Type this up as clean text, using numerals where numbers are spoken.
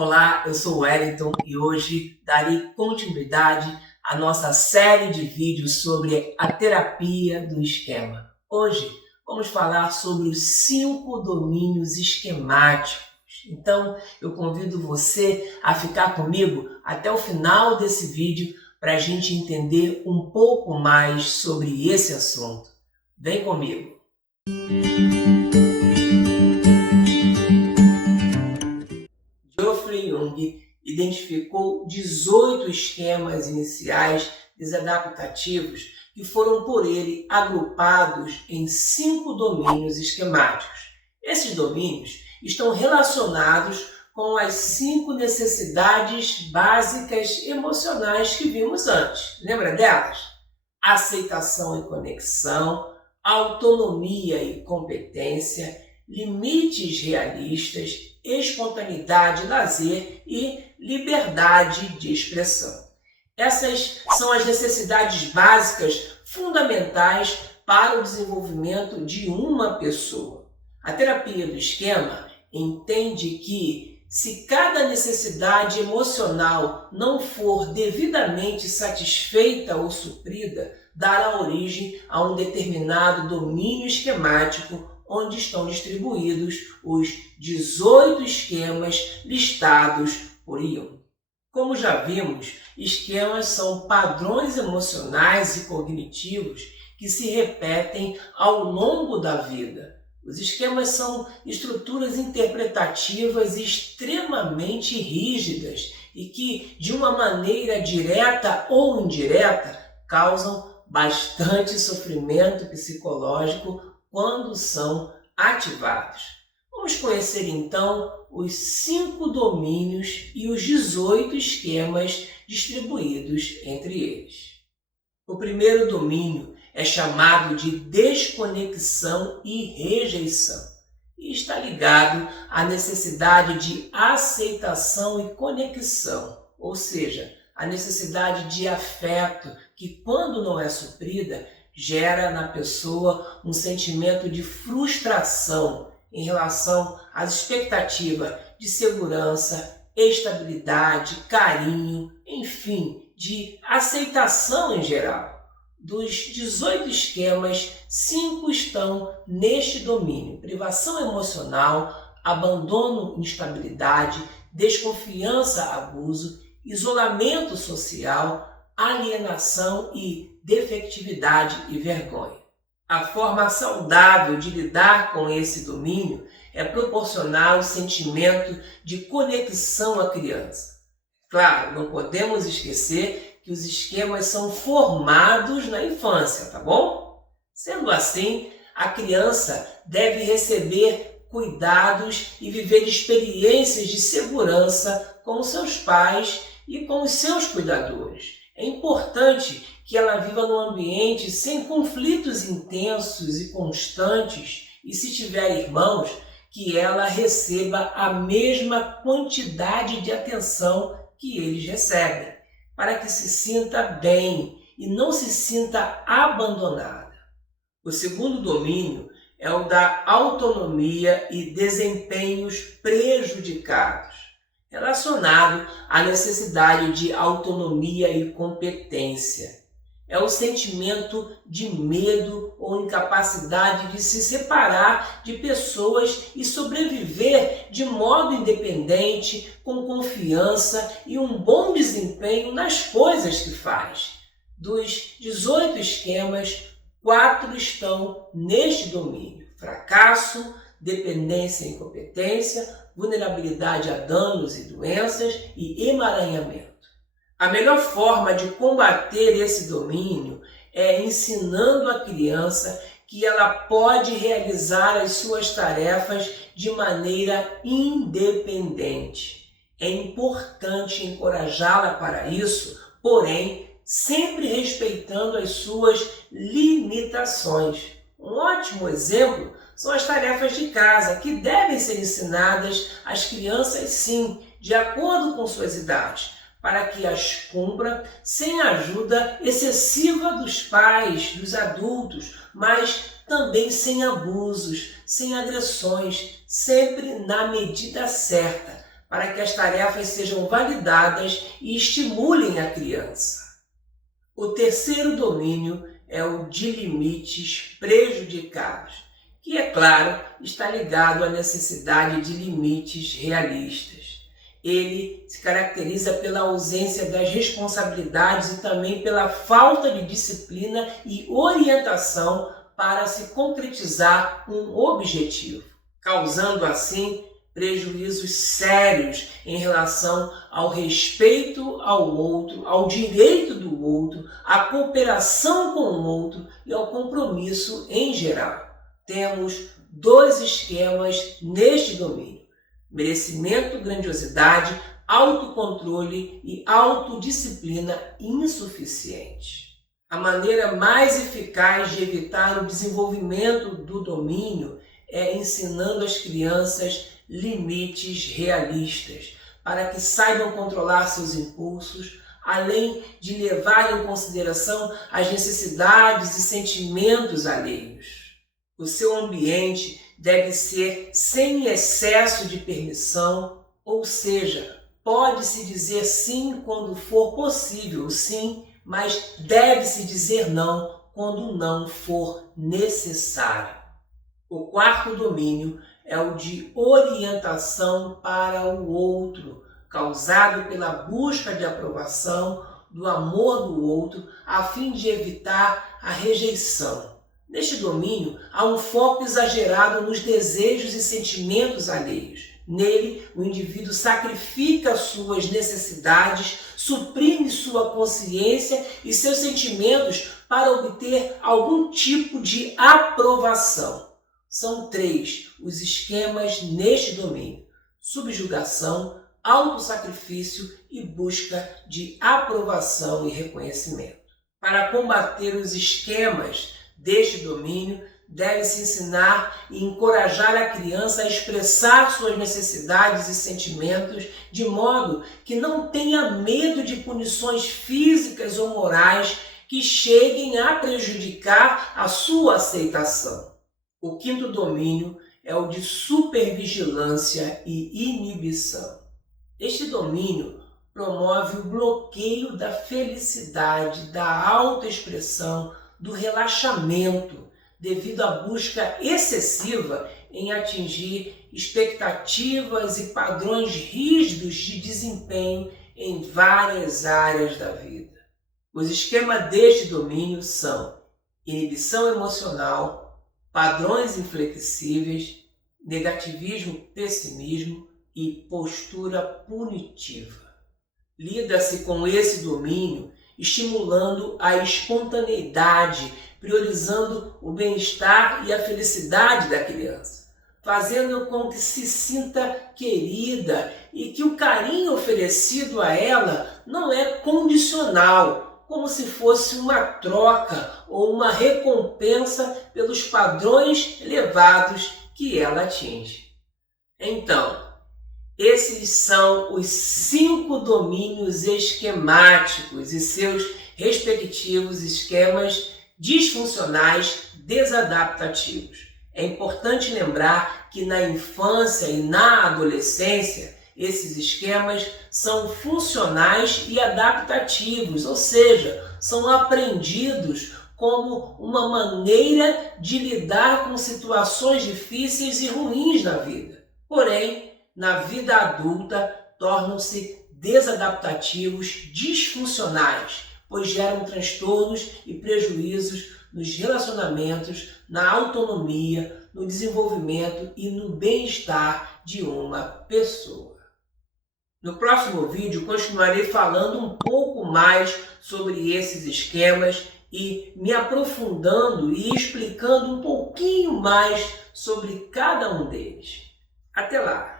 Olá, eu sou o Wellington e hoje darei continuidade à nossa série de vídeos sobre a terapia do esquema. Hoje vamos falar sobre os 5 domínios esquemáticos. Então, eu convido você a ficar comigo até o final desse vídeo para a gente entender um pouco mais sobre esse assunto. Vem comigo! Geoffrey Jung identificou 18 esquemas iniciais desadaptativos que foram por ele agrupados em 5 domínios esquemáticos. Esses domínios estão relacionados com as 5 necessidades básicas emocionais que vimos antes. Lembra delas? Aceitação e conexão, autonomia e competência, limites realistas, espontaneidade, lazer e liberdade de expressão. Essas são as necessidades básicas fundamentais para o desenvolvimento de uma pessoa. A terapia do esquema entende que, se cada necessidade emocional não for devidamente satisfeita ou suprida, dará origem a um determinado domínio esquemático onde estão distribuídos os 18 esquemas listados por Jung. Como já vimos, esquemas são padrões emocionais e cognitivos que se repetem ao longo da vida. Os esquemas são estruturas interpretativas extremamente rígidas e que, de uma maneira direta ou indireta, causam bastante sofrimento psicológico quando são ativados. Vamos conhecer então os 5 domínios e os 18 esquemas distribuídos entre eles. O primeiro domínio é chamado de desconexão e rejeição e está ligado à necessidade de aceitação e conexão, ou seja, a necessidade de afeto que, quando não é suprida, gera na pessoa um sentimento de frustração em relação às expectativas de segurança, estabilidade, carinho, enfim, de aceitação em geral. Dos 18 esquemas, 5 estão neste domínio: privação emocional, abandono, instabilidade, desconfiança, abuso, isolamento social, alienação e defectividade e vergonha. A forma saudável de lidar com esse domínio é proporcionar o sentimento de conexão à criança. Claro, não podemos esquecer que os esquemas são formados na infância, tá bom? Sendo assim, a criança deve receber cuidados e viver experiências de segurança com seus pais e com os seus cuidadores. É importante que ela viva num ambiente sem conflitos intensos e constantes e, se tiver irmãos, que ela receba a mesma quantidade de atenção que eles recebem, para que se sinta bem e não se sinta abandonada. O segundo domínio é o da autonomia e desempenhos prejudicados, relacionado à necessidade de autonomia e competência. É o sentimento de medo ou incapacidade de se separar de pessoas e sobreviver de modo independente, com confiança e um bom desempenho nas coisas que faz. Dos 18 esquemas, 4 estão neste domínio: fracasso, dependência e incompetência, vulnerabilidade a danos e doenças e emaranhamento. A melhor forma de combater esse domínio é ensinando a criança que ela pode realizar as suas tarefas de maneira independente. É importante encorajá-la para isso, porém, sempre respeitando as suas limitações. Um ótimo exemplo são as tarefas de casa, que devem ser ensinadas às crianças, sim, de acordo com suas idades, para que as cumpra sem a ajuda excessiva dos pais, dos adultos, mas também sem abusos, sem agressões, sempre na medida certa, para que as tarefas sejam validadas e estimulem a criança. O terceiro domínio é o de limites prejudicados, que, é claro, está ligado à necessidade de limites realistas. Ele se caracteriza pela ausência das responsabilidades e também pela falta de disciplina e orientação para se concretizar um objetivo, causando assim prejuízos sérios em relação ao respeito ao outro, ao direito do outro, à cooperação com o outro e ao compromisso em geral. Temos 2 esquemas neste domínio: merecimento, grandiosidade, autocontrole e autodisciplina insuficiente. A maneira mais eficaz de evitar o desenvolvimento do domínio é ensinando às crianças limites realistas, para que saibam controlar seus impulsos, além de levar em consideração as necessidades e sentimentos alheios. O seu ambiente deve ser sem excesso de permissão, ou seja, pode-se dizer sim quando for possível, sim, mas deve-se dizer não quando não for necessário. O quarto domínio é o de orientação para o outro, causado pela busca de aprovação, do amor do outro, a fim de evitar a rejeição. Neste domínio, há um foco exagerado nos desejos e sentimentos alheios. Nele, o indivíduo sacrifica suas necessidades, suprime sua consciência e seus sentimentos para obter algum tipo de aprovação. São 3 os esquemas neste domínio: subjugação, autossacrifício e busca de aprovação e reconhecimento. Para combater os esquemas deste domínio, deve-se ensinar e encorajar a criança a expressar suas necessidades e sentimentos de modo que não tenha medo de punições físicas ou morais que cheguem a prejudicar a sua aceitação. O quinto domínio é o de supervigilância e inibição. Este domínio promove o bloqueio da felicidade, da autoexpressão, do relaxamento, devido à busca excessiva em atingir expectativas e padrões rígidos de desempenho em várias áreas da vida. Os esquemas deste domínio são inibição emocional, padrões inflexíveis, negativismo, pessimismo e postura punitiva. Lida-se com esse domínio estimulando a espontaneidade, priorizando o bem-estar e a felicidade da criança, fazendo com que se sinta querida e que o carinho oferecido a ela não é condicional, como se fosse uma troca ou uma recompensa pelos padrões elevados que ela atinge. Então, esses são os 5 domínios esquemáticos e seus respectivos esquemas disfuncionais desadaptativos. É importante lembrar que na infância e na adolescência, esses esquemas são funcionais e adaptativos, ou seja, são aprendidos como uma maneira de lidar com situações difíceis e ruins na vida. Porém, na vida adulta, tornam-se desadaptativos, disfuncionais, pois geram transtornos e prejuízos nos relacionamentos, na autonomia, no desenvolvimento e no bem-estar de uma pessoa. No próximo vídeo, continuarei falando um pouco mais sobre esses esquemas e me aprofundando e explicando um pouquinho mais sobre cada um deles. Até lá!